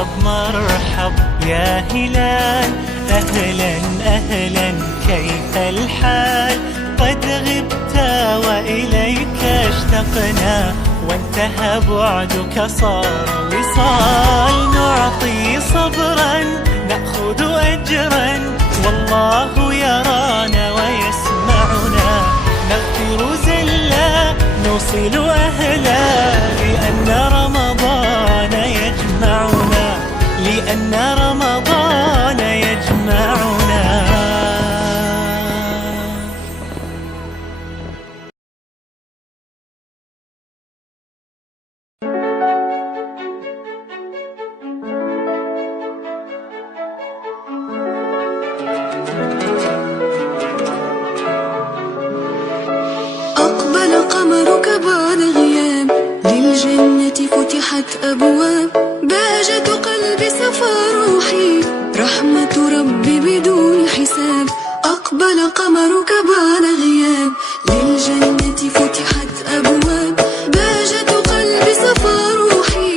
مرحب مرحب يا هلال، أهلا أهلا كيف الحال؟ قد غبت وإليك اشتقنا، وانتهى بعدك صار وصال. نعطي صبرا نأخذ أجرا، والله يرانا ويسمعنا. نغفر زلا نوصل أهلا، لأن رمضان يجمعنا، لأن رمضان يجمعنا. أقبل قمرك بعد غياب، للجنة فتحت أبواب. بهجة قلبي صفى روحي، رحمة ربي بدون حساب. أقبل قمرك بعد غياب، للجنة فتحت أبواب. بهجة قلبي صفى روحي،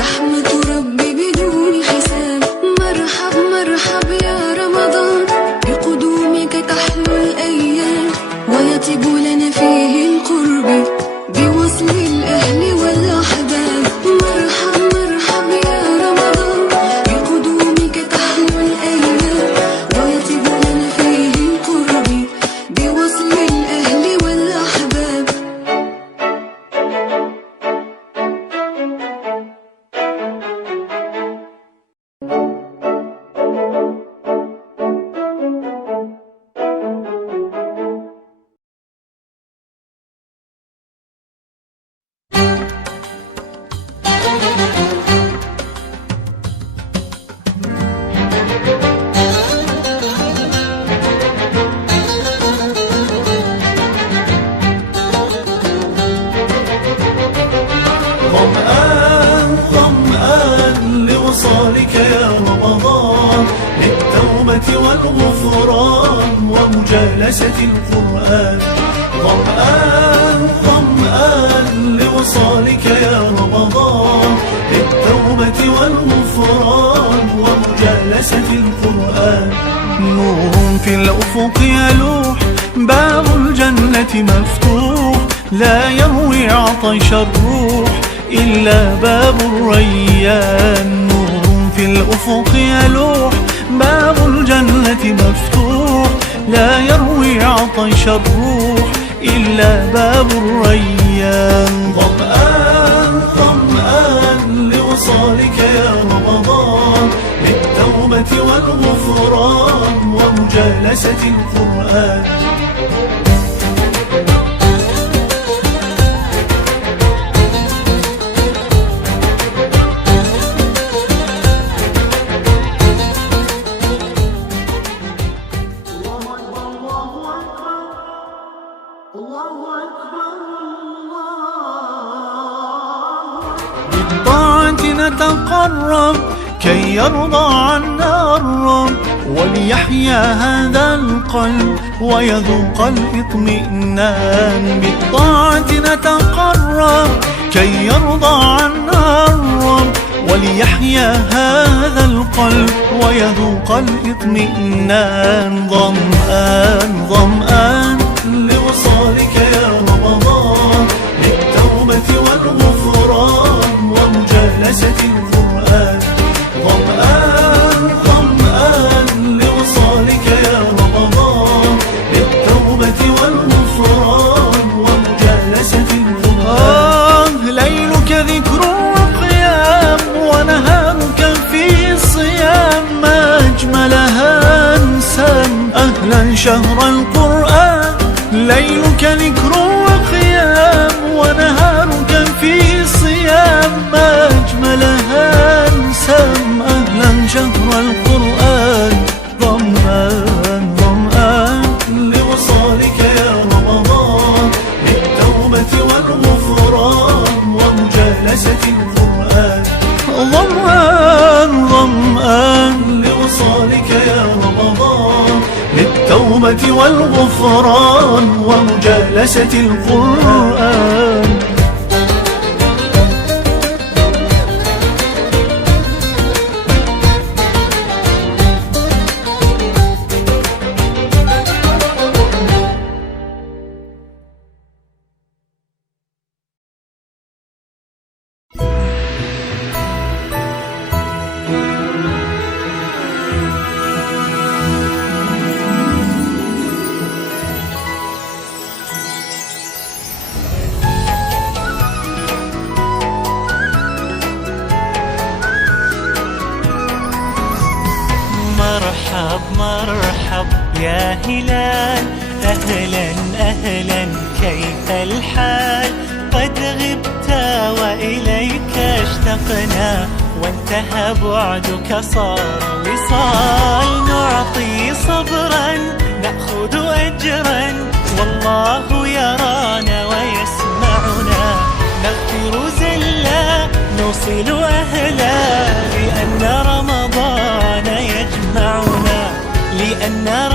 رحمة ربي بدون حساب. مرحب مرحب يا رمضان، بقدومك تحلو الأيام، ويطيب لنا فيه القرب بوصل الأهل والأحباب. مرحب مرحب يا رمضان، بقدومك تحلو الأيام، ويطيب لنا فيه القرب بوصل الأهل والأحباب. ظمآن ظمآن لوصالك يا رمضان، للتوبة والغفران ومجالسة القرآن. ظمآن ظمآن لوصالك يا رمضان، للتوبة والغفران ومجالسة القرآن. نور في الأفق يلوح، باب الجنة مفتوح، لا يروي عطش الروح إلا باب الريان. نور في الأفق يلوح، باب الجنة مفتوح، لا يروي عطش الروح إلا باب الريان. ظمآن ظمآن لوصالك يا رمضان، للتوبة والغفران ومجالسة القرآن. بالطاعة نتقرب كي يرضى عنا الرب، وليحيا هذا القلب ويذوق الاطمئنان. بالطاعة نتقرب كي يرضى عنا الرب، وليحيا هذا القلب ويذوق الاطمئنان. ظمآن ظمآن لوصالك يا رمضان، للتوبة والغفران ومجالسة القرآن. ظمآن ظمآن لوصالك يا رمضان، للتوبة والغفران ومجالسة القرآن. ليلك ذكر وقيام، ونهارك في صيام، ما أجملها أنسام. أهلا شهر القرآن، ليلك ذكر وقيام، ونهارك في صيام، ما أجملها أنسام. أهلا شهر القرآن. ظمآن ظمآن لوصالك يا رمضان، للتوبة والغفران ومجالسة القرآن. ظمآن ظمآن لوصالك يا رمضان، للتوبة والغفران ومجالسة القرآن. هلال أهلا أهلا كيف الحال قد غبت وإليك اشتقنا وانتهى بعدك صار وصال نعطي صبرا نأخذ أجرا والله يرانا ويسمعنا نغفر زلا نوصل أهلا لأن رمضان يجمعنا لأن